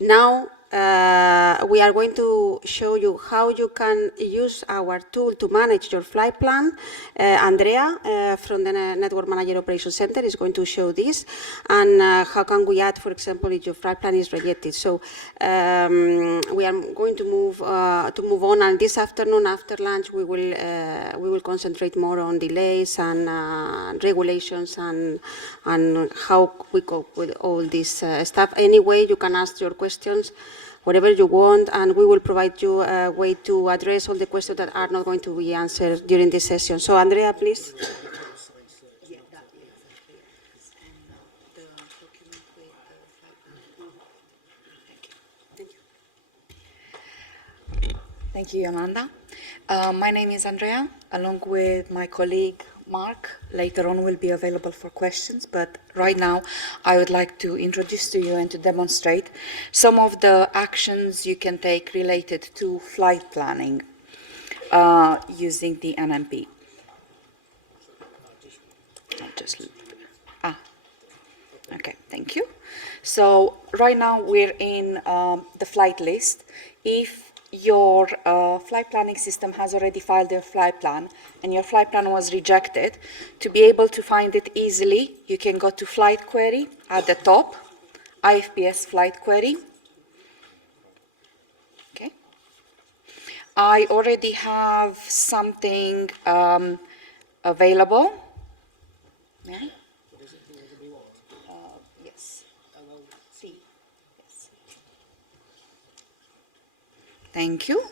Now, we are going to show you how you can use our tool to manage your flight plan. Andrea from the Network Manager Operations Center is going to show this, and how can we add, for example, if your flight plan is rejected. So we are going to move on, and this afternoon after lunch we will concentrate more on delays and regulations and how we cope with all this stuff. Anyway, you can ask your questions whatever you want, and we will provide you a way to address all the questions that are not going to be answered during this session. So, Andrea, please. Thank you, Yolanda. My name is Andrea, along with my colleague Mark. Later on will be available for questions, but right now I would like to introduce to you and to demonstrate some of the actions you can take related to flight planning using the NMP. Okay, thank you. So right now we're in the flight list. If your flight planning system has already filed their flight plan and your flight plan was rejected, to be able to find it easily, you can go to Flight Query at the top, IFPS Flight Query. Okay. I already have something available. Yeah. Yes. C. Yes. Thank you.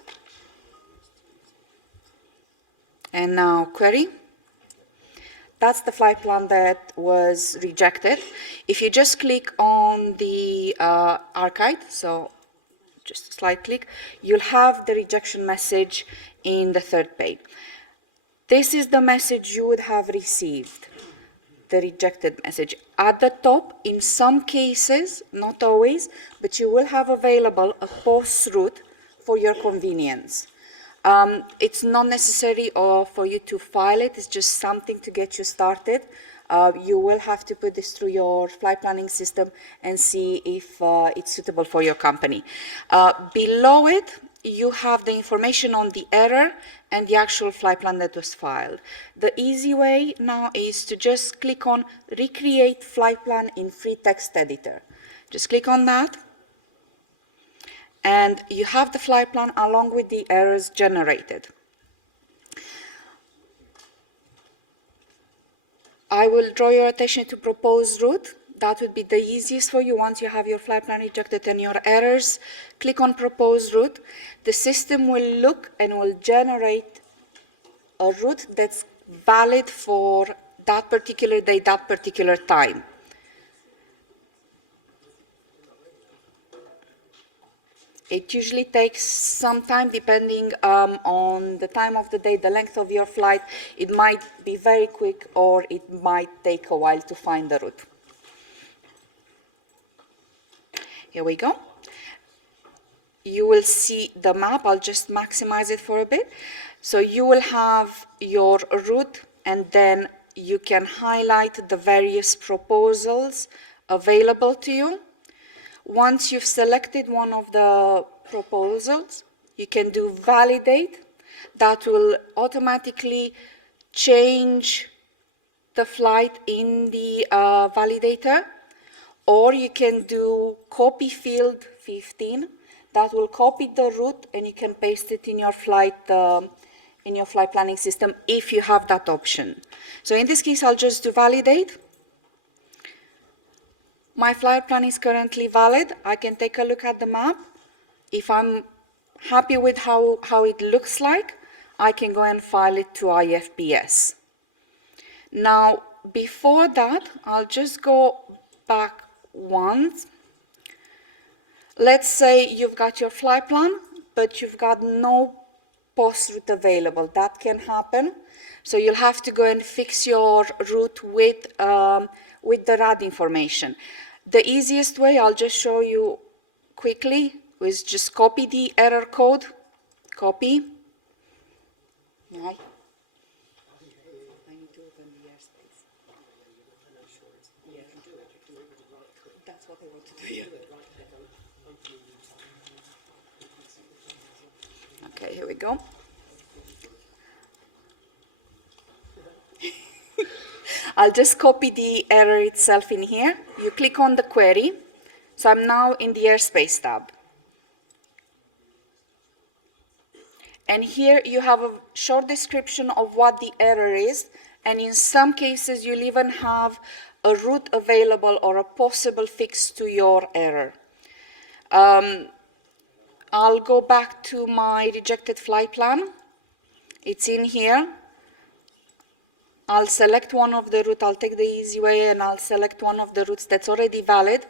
And now query. That's the flight plan that was rejected. If you just click on the archive, so just a slight click, you'll have the rejection message in the third page. This is the message you would have received, the rejected message. At the top, in some cases, not always, but you will have available a post route for your convenience. It's not necessary for you to file it, it's just something to get you started. You will have to put this through your flight planning system and see if it's suitable for your company. Below it, you have the information on the error and the actual flight plan that was filed. The easy way now is to just click on Recreate Flight Plan in Free Text Editor. Just click on that, and you have the flight plan along with the errors generated. I will draw your attention to Propose Route. That would be the easiest for you once you have your flight plan rejected and your errors. Click on Propose Route. The system will look and will generate a route that's valid for that particular day, that particular time. It usually takes some time depending on the time of the day, the length of your flight. It might be very quick or it might take a while to find the route. Here we go. You will see the map. I'll just maximize it for a bit. So you will have your route, and then you can highlight the various proposals available to you. Once you've selected one of the proposals, you can do validate. That will automatically change the flight in the validator. Or you can do copy field 15. That will copy the route and you can paste it in your flight planning system if you have that option. So in this case, I'll just do validate. My flight plan is currently valid. I can take a look at the map. If I'm happy with how it looks like, I can go and file it to IFPS. Now, before that, I'll just go back once. Let's say you've got your flight plan, but you've got no post route available. That can happen. So you'll have to go and fix your route with the RAD information. The easiest way, I'll just show you quickly, is just copy the error code. Copy. Right. I need to open the airspace. Yeah. That's what I want to do. Yeah. Here we go. I'll just copy the error itself in here. You click on the query. So I'm now in the airspace tab. And here you have a short description of what the error is. And in some cases, you'll even have a route available or a possible fix to your error. I'll go back to my rejected flight plan. It's in here. I'll select one of the routes. I'll take the easy way and I'll select one of the routes that's already valid,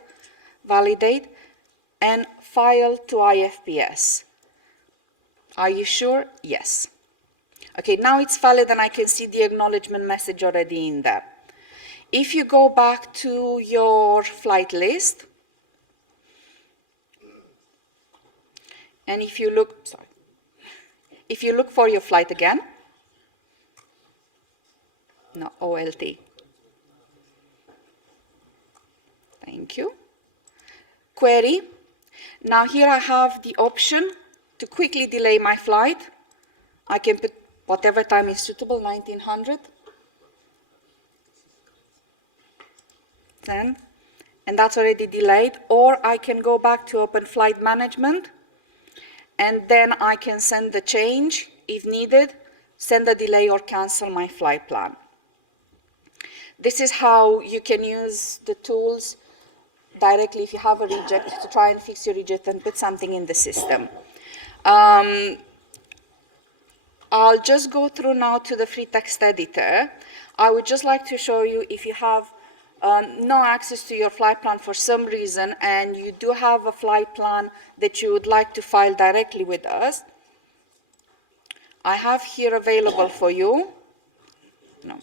validate, and file to IFPS. Are you sure? Yes. Okay, now it's valid and I can see the acknowledgement message already in there. If you go back to your flight list, and if you look, if you look for your flight again, no, Oltei. Thank you. Query. Now here I have the option to quickly delay my flight. I can put whatever time is suitable, 1900. 10. And that's already delayed. Or I can go back to open flight management. And then I can send the change if needed, send a delay or cancel my flight plan. This is how you can use the tools directly if you have a reject to try and fix your reject and put something in the system. I'll just go through now to the free text editor. I would just like to show you if you have no access to your flight plan for some reason and you do have a flight plan that you would like to file directly with us. I have here available for you. No.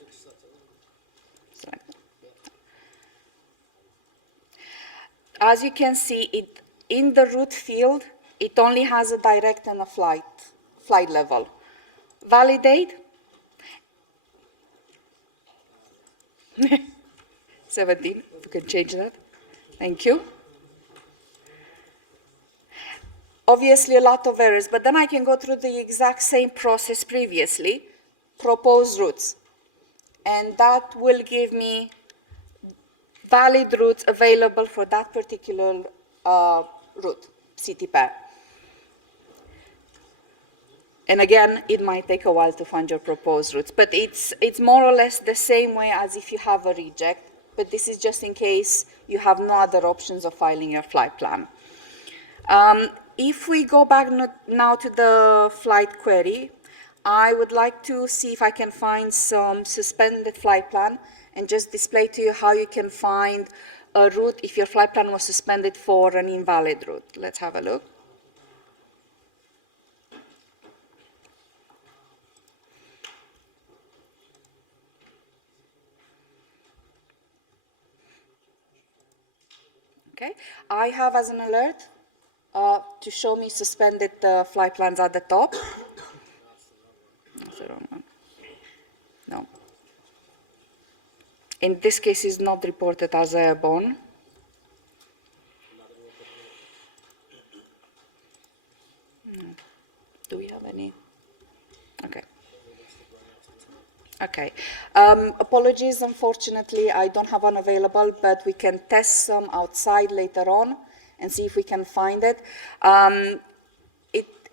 As you can see, in the route field, it only has a direct and a flight level. Validate. 17, we can change that. Thank you. Obviously a lot of errors, but then I can go through the exact same process previously, propose routes. And that will give me valid routes available for that particular route, city pair. And again, it might take a while to find your proposed routes, but it's more or less the same way as if you have a reject, but this is just in case you have no other options of filing your flight plan. If we go back now to the flight query, I would like to see if I can find some suspended flight plan and just display to you how you can find a route if your flight plan was suspended for an invalid route. Let's have a look. Okay, I have as an alert to show me suspended flight plans at the top. That's the wrong one. No. In this case, it's not reported as airborne. No. Do we have any? Okay. Okay. Apologies, unfortunately, I don't have one available, but we can test some outside later on and see if we can find it.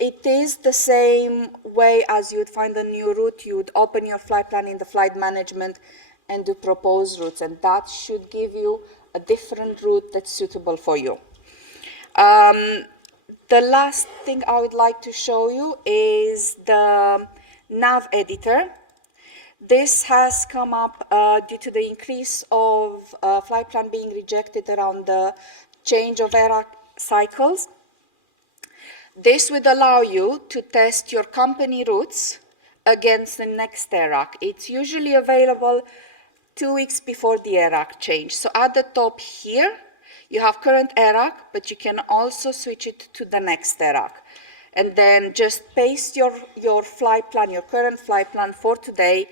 It is the same way as you would find a new route. You would open your flight plan in the flight management and do proposed routes, and that should give you a different route that's suitable for you. The last thing I would like to show you is the nav editor. This has come up due to the increase of flight plan being rejected around the change of ERA cycles. This would allow you to test your company routes against the next ERAC. It's usually available 2 weeks before the ERAC change. So at the top here, you have current ERAC, but you can also switch it to the next ERAC. And then just paste your flight plan, your current flight plan for today,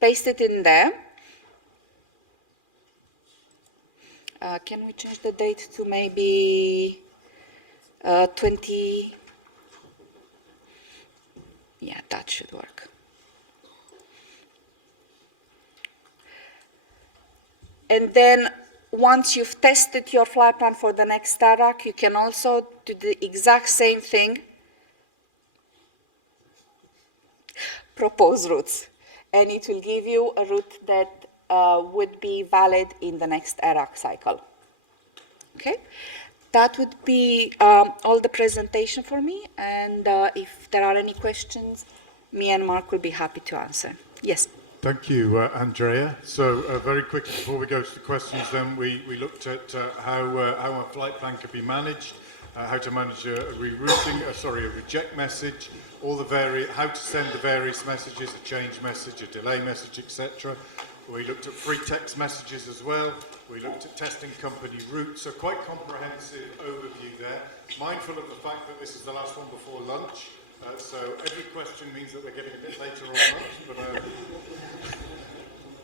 paste it in there. Can we change the date to maybe 20? Yeah, that should work. And then once you've tested your flight plan for the next ARAC, you can also do the exact same thing, propose routes. And it will give you a route that would be valid in the next ARAC cycle. Okay? That would be all the presentation for me. And if there are any questions, me and Mark will be happy to answer. Yes. Thank you, Andrea. So very quickly, before we go to the questions, then we looked at how a flight plan could be managed, how to manage a rerouting, a reject message, how to send the various messages, a change message, a delay message, etc. We looked at free text messages as well. We looked at testing company routes, so quite comprehensive overview there. Mindful of the fact that this is the last one before lunch. So every question means that we're getting a bit later on lunch,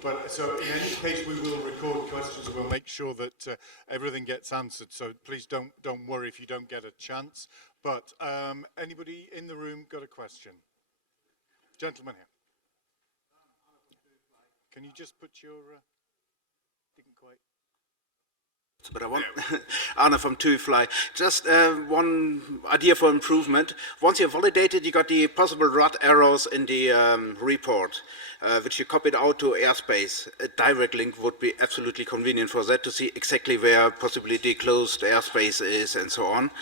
but so in any case we will record questions and we'll make sure that everything gets answered. So please don't worry if you don't get a chance. But anybody in the room got a question? Gentleman here. Can you just put your? Didn't quite. But I want Anna from TUFly. Just one idea for improvement. Once you've validated, you got the possible RUT errors in the report, which you copied out to airspace. A direct link would be absolutely convenient for that to see exactly where possibly the closed airspace is and so on.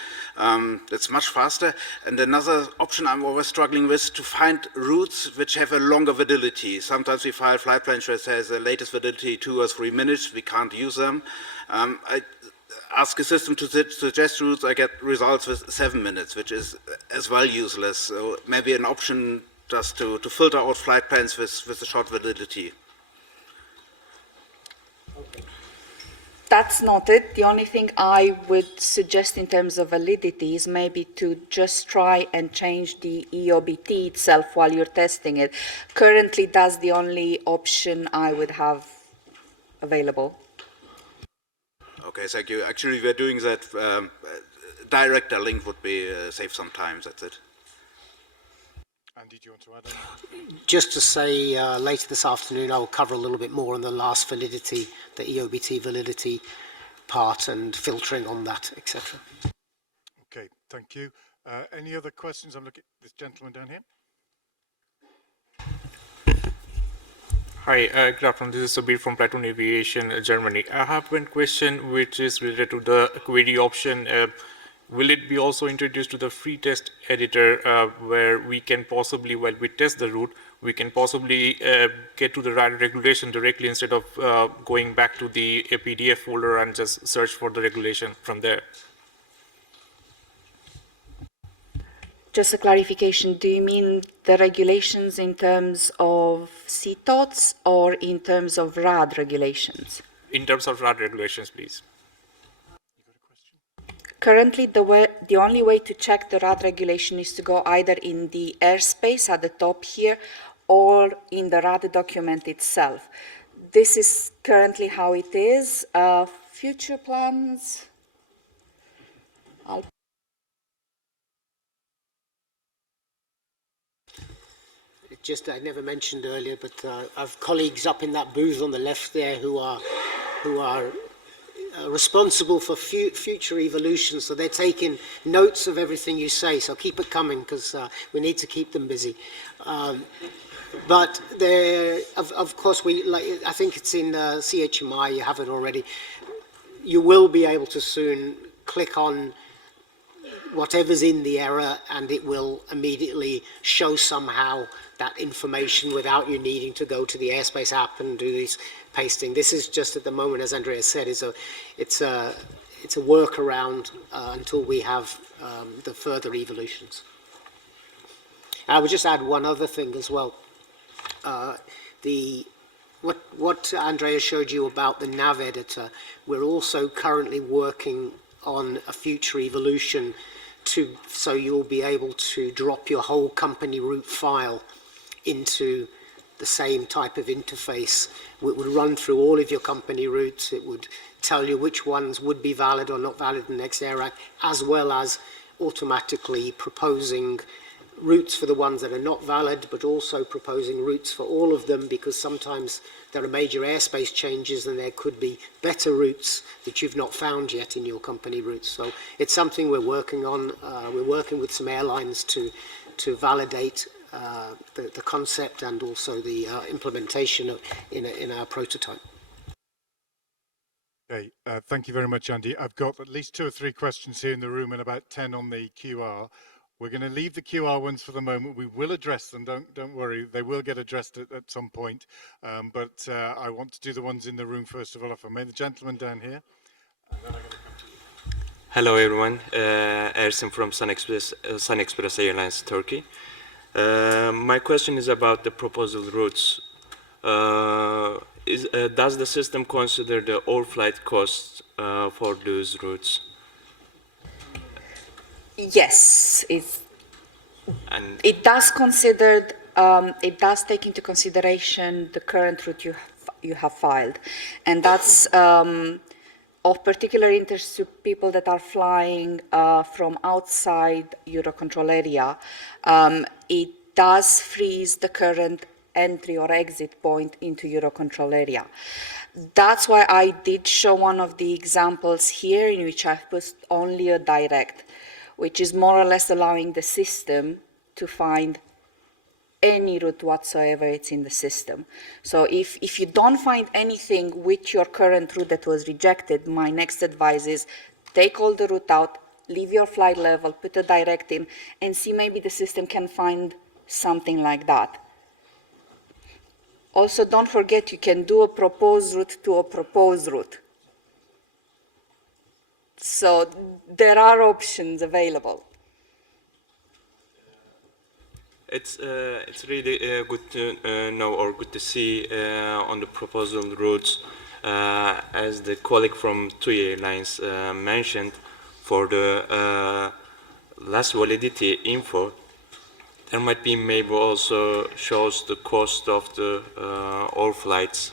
It's much faster. And another option I'm always struggling with to find routes which have a longer validity. Sometimes we file flight plans which has a latest validity 2 or 3 minutes. We can't use them. I ask a system to suggest routes, I get results with 7 minutes, which is as well useless. So maybe an option just to filter out flight plans with a short validity. That's noted. The only thing I would suggest in terms of validity is maybe to just try and change the EOBT itself while you're testing it. Currently, that's the only option I would have available. Okay, thank you. Actually, we're doing that. Direct link would be save some time. That's it. Andy, do you want to add anything? Just to say, later this afternoon, I will cover a little bit more on the last validity, the EOBT validity part and filtering on that, etc. Okay, thank you. Any other questions? I'm looking at this gentleman down here. Hi, good afternoon. This is Sabir from Platoon Aviation, Germany. I have one question which is related to the query option. Will it be also introduced to the free test editor where we can possibly, while we test the route, we can possibly get to the regulation directly instead of going back to the PDF folder and just search for the regulation from there? Just a clarification, do you mean the regulations in terms of CTOTs or in terms of RAD regulations? In terms of RAD regulations, please. Currently, the only way to check the RAD regulation is to go either in the airspace at the top here or in the RAD document itself. This is currently how it is. Future plans, Just I never mentioned earlier, but I've colleagues up in that booth on the left there who are responsible for future evolution. So they're taking notes of everything you say. So keep it coming because we need to keep them busy. But there, of course, I think it's in CHMI. You have it already. You will be able to soon click on whatever's in the error, and it will immediately show somehow that information without you needing to go to the airspace app and do this pasting. This is just at the moment, as Andrea said, it's a workaround until we have the further evolutions. I would just add one other thing as well. What Andrea showed you about the nav editor, we're also currently working on a future evolution so you'll be able to drop your whole company route file into the same type of interface. It would run through all of your company routes. It would tell you which ones would be valid or not valid in the next ARAC, as well as automatically proposing routes for the ones that are not valid, but also proposing routes for all of them, because sometimes there are major airspace changes and there could be better routes that you've not found yet in your company routes. So it's something we're working on. We're working with some airlines to validate the concept and also the implementation in our prototype. Okay, thank you very much, Andy. I've got at least 2 or 3 questions here in the room and about 10 on the QR. We're going to leave the QR ones for the moment. We will address them. Don't worry. They will get addressed at some point. But I want to do the ones in the room first of all. If I may, the gentleman down here. And then I'm going to come to you. Hello everyone, Ersin from Sun Express Airlines Turkey. My question is about the proposal routes. Does the system consider the all-flight costs for those routes? Yes, And it does consider. It does take into consideration the current route you have filed, and that's of particular interest to people that are flying from outside Eurocontrol area. It does freeze the current entry or exit point into Eurocontrol area. That's why I did show one of the examples here in which I've put only a direct, which is more or less allowing the system to find any route whatsoever it's in the system. So if you don't find anything with your current route that was rejected, my next advice is take all the route out, leave your flight level, put a direct in, and see maybe the system can find something like that. Also, don't forget you can do a proposed route to a proposed route. So there are options available. it's really good to know or good to see on the proposal routes, as the colleague from TUI Airlines mentioned, for the last validity info. There might be maybe also shows the cost of the all flights.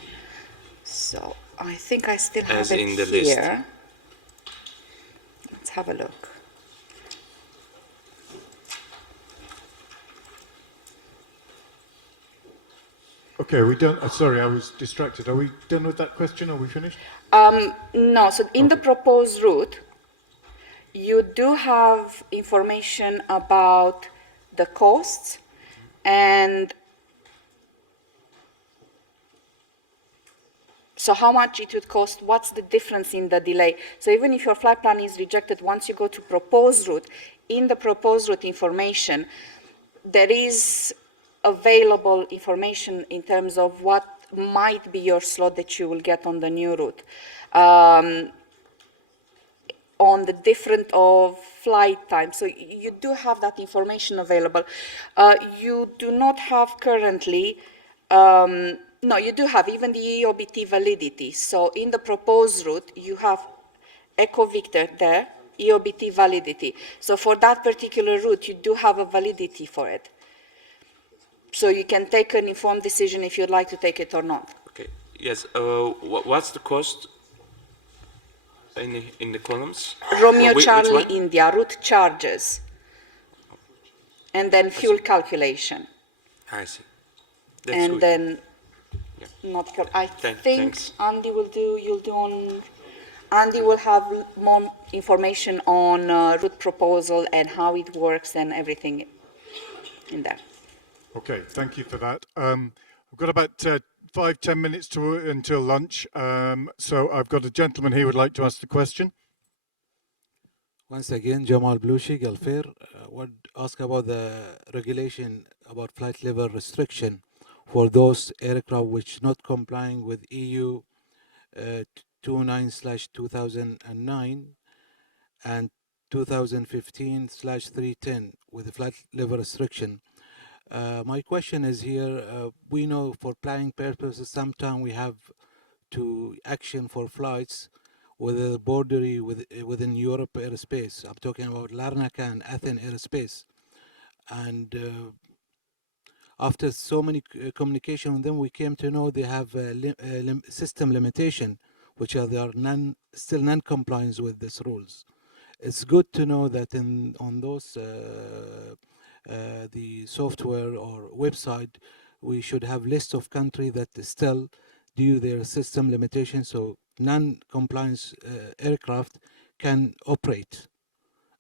So I think I still have As it in the list. here. Let's have a look. Okay, are we done? Sorry, I was distracted. Are we done with that question? Are we finished? No, so in the proposed route, you do have information about the costs and so how much it would cost, what's the difference in the delay. So even if your flight plan is rejected, once you go to proposed route, in the proposed route information, there is available information in terms of what might be your slot that you will get on the new route. On the different of flight time. So you do have that information available. You do not have currently, no, you do have even the EOBT validity. So in the proposed route, you have Echo Victor there, EOBT validity. So for that particular route, you do have a validity for it. So you can take an informed decision if you'd like to take it or not. Okay. Yes. What's the cost in the columns? Romeo Which Charlie one? India, route charges, and then fuel calculation, I see. That's and good. then Yeah. not. I think Thanks. Andy will do. You'll do on. Andy will have more information on route proposal and how it works and everything in there. Okay, thank you for that. We've got about 5-10 minutes until lunch. So I've got a gentleman here who would like to ask the question. Once again, Jamal Blushi, Galfair, would ask about the regulation about flight level restriction for those aircraft which not complying with EU 29/2009 and 2015/310 with the flight level restriction. My question is here, we know for planning purposes, sometimes we have to action for flights with bordering within Europe airspace. I'm talking about Larnaca and Athens airspace. And after so many communication with them, we came to know they have system limitation, which are they are still non-compliance with these rules. It's good to know that on those the software or website, we should have list of countries that still due their system limitations, so non-compliance aircraft can operate.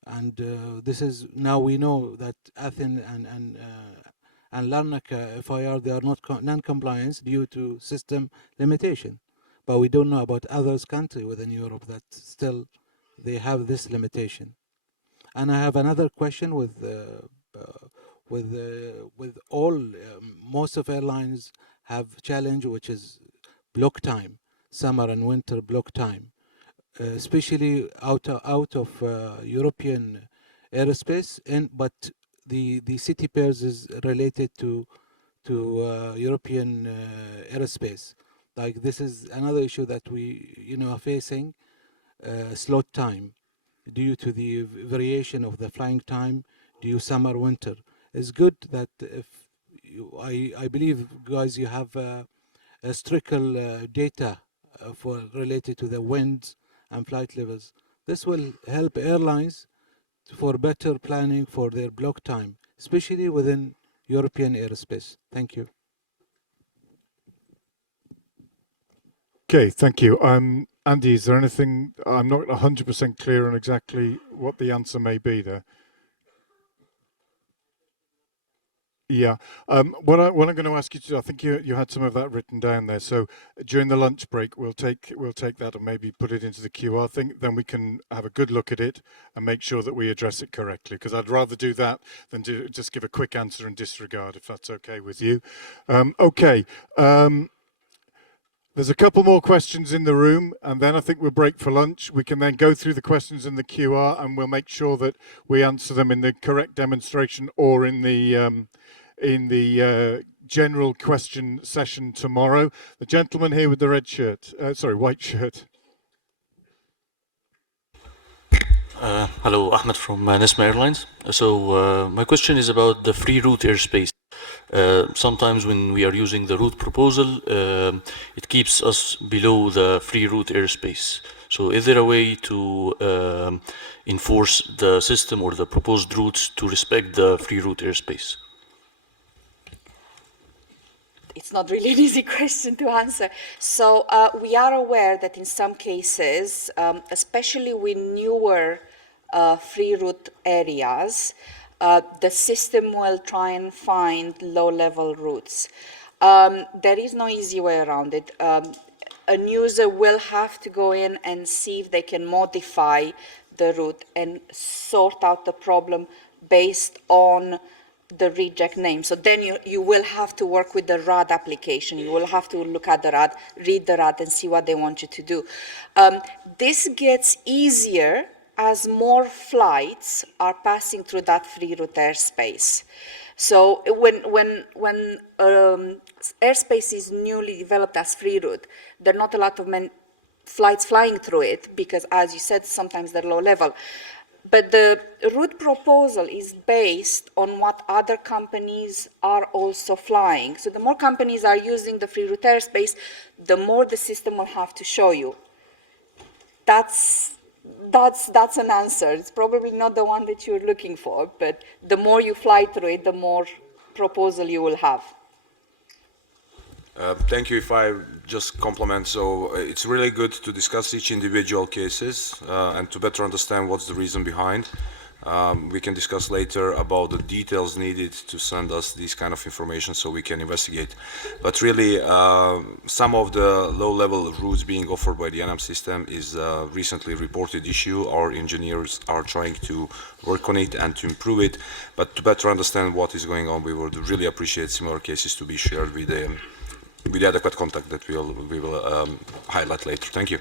And this is, now we know that Athens and Larnaca FIR, they are not non-compliance due to system limitation. But we don't know about others country within Europe that still they have this limitation. And I have another question with all, most of airlines have challenge, which is block time, summer and winter block time, especially out of European airspace, but the city pairs is related to European airspace. Like this is another issue that we are facing, slot time due to the variation of the flying time due summer winter. It's good that if I believe guys you have historical data for related to the winds and flight levels. This will help airlines for better planning for their block time, especially within European airspace. Thank you. Okay, thank you. Andy, is there anything, I'm not 100% clear on exactly what the answer may be there. Yeah, what I'm going to ask you to, I think you had some of that written down there. So during the lunch break, we'll take that and maybe put it into the QR thing. Then we can have a good look at it and make sure that we address it correctly. Because I'd rather do that than just give a quick answer and disregard, if that's okay with you. Okay. There's a couple more questions in the room, and then I think we'll break for lunch. We can then go through the questions in the QR, and we'll make sure that we answer them in the correct demonstration or in the general question session tomorrow. The gentleman here with the red shirt, white shirt. Hello, Ahmed from Nesma Airlines. So my question is about the free route airspace. Sometimes when we are using the route proposal, it keeps us below the free route airspace. So is there a way to enforce the system or the proposed routes to respect the free route airspace? It's not really an easy question to answer. So we are aware that in some cases, especially with newer free route areas, the system will try and find low-level routes. There is no easy way around it. A user will have to go in and see if they can modify the route and sort out the problem based on the reject name. So then you will have to work with the RAD application. You will have to look at the RAD, read the RAD, and see what they want you to do. This gets easier as more flights are passing through that free route airspace. So when airspace is newly developed as free route, there are not a lot of flights flying through it because, as you said, sometimes they're low level. But the route proposal is based on what other companies are also flying. So the more companies are using the free route airspace, the more the system will have to show you. That's an answer. It's probably not the one that you're looking for, but the more you fly through it, the more proposal you will have. Thank you. If I just compliment, so it's really good to discuss each individual cases and to better understand what's the reason behind. We can discuss later about the details needed to send us this kind of information so we can investigate. But really, some of the low-level routes being offered by the NMP system is a recently reported issue. Our engineers are trying to work on it and to improve it. But to better understand what is going on, we would really appreciate similar cases to be shared with the adequate contact that we will highlight later. Thank you.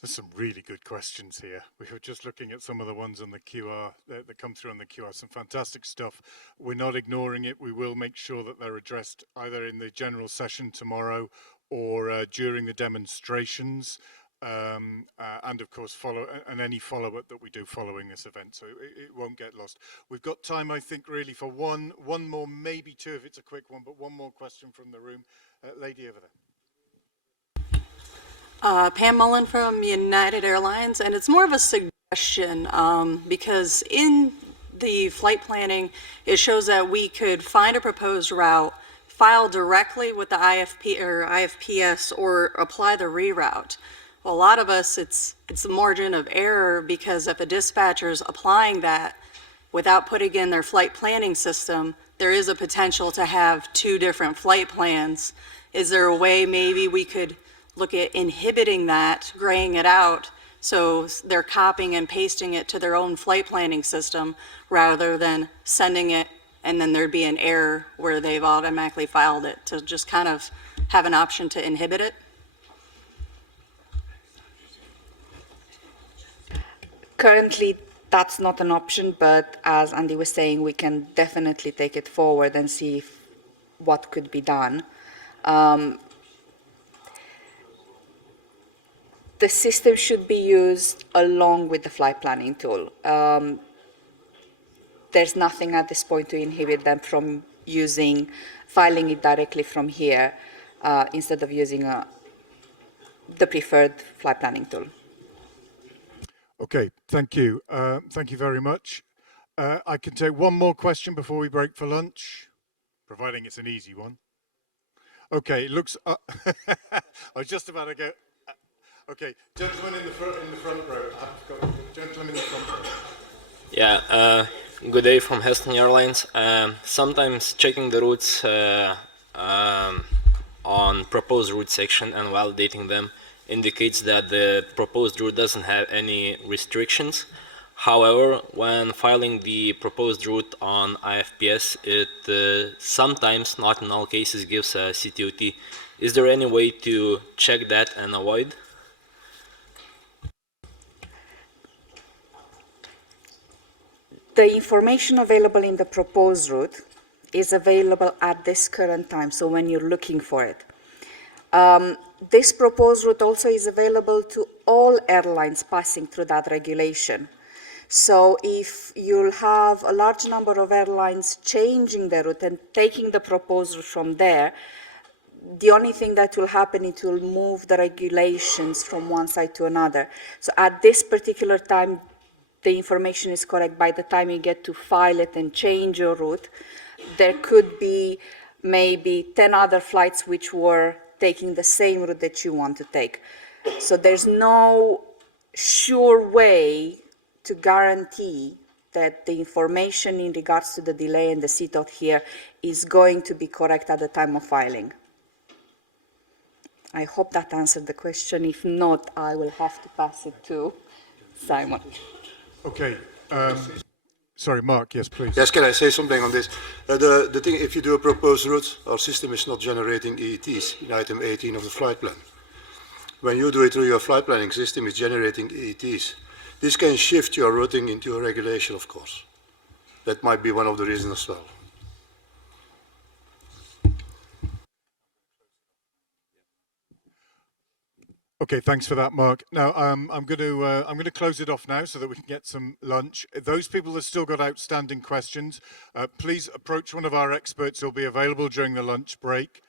There's some really good questions here. We were just looking at some of the ones on the QR that come through on the QR. Some fantastic stuff. We're not ignoring it. We will make sure that they're addressed either in the general session tomorrow or during the demonstrations. And of course any follow-up that we do following this event, so it won't get lost. We've got time, I think, really for one more, maybe two if it's a quick one, but one more question from the room. Lady over there. Pam Mullen from United Airlines, and it's more of a suggestion because in the flight planning, it shows that we could find a proposed route, file directly with the IFP or IFPS, or apply the reroute. Well, a lot of us, it's the margin of error, because if a dispatcher is applying that without putting in their flight planning system, there is a potential to have two different flight plans. Is there a way maybe we could look at inhibiting that, graying it out, so they're copying and pasting it to their own flight planning system rather than sending it and then there'd be an error where they've automatically filed it, to just kind of have an option to inhibit it? Currently, that's not an option, but as Andy was saying, we can definitely take it forward and see what could be done. The system should be used along with the flight planning tool. There's nothing at this point to inhibit them from filing it directly from here instead of using the preferred flight planning tool. Okay, thank you. Thank you very much. I can take one more question before we break for lunch, providing it's an easy one. Okay, it looks. I was just about to go. Okay, gentleman in the front row. Gentleman in the front row. Yeah. Good day from Heston Airlines. Sometimes checking the routes on proposed route section and validating them indicates that the proposed route doesn't have any restrictions. However, when filing the proposed route on IFPS, it sometimes, not in all cases, gives a CTOT. Is there any way to check that and avoid? The information available in the proposed route is available at this current time, so when you're looking for it. This proposed route also is available to all airlines passing through that regulation. So if you'll have a large number of airlines changing their route and taking the proposed route from there, the only thing that will happen, it will move the regulations from one side to another. So at this particular time, the information is correct. By the time you get to file it and change your route, there could be maybe 10 other flights which were taking the same route that you want to take. So there's no sure way to guarantee that the information in regards to the delay and the CTOT here is going to be correct at the time of filing. I hope that answered the question. If not, I will have to pass it to Simon. Okay. Sorry, Mark, yes, please. Yes, can I say something on this? The thing, if you do a proposed route, our system is not generating EETs in item 18 of the flight plan. When you do it through your flight planning system, it's generating EETs. This can shift your routing into a regulation, of course. That might be one of the reasons as well. Okay, thanks for that, Mark. Now, I'm going to close it off now so that we can get some lunch. Those people that still got outstanding questions, please approach one of our experts who'll be available during the lunch break.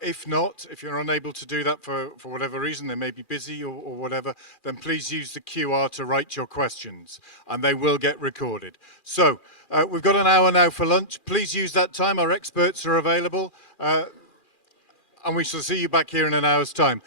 If not, if you're unable to do that for whatever reason, they may be busy or whatever, then please use the QR to write your questions, and they will get recorded. So, we've got an hour now for lunch. Please use that time. Our experts are available. And we shall see you back here in an hour's time.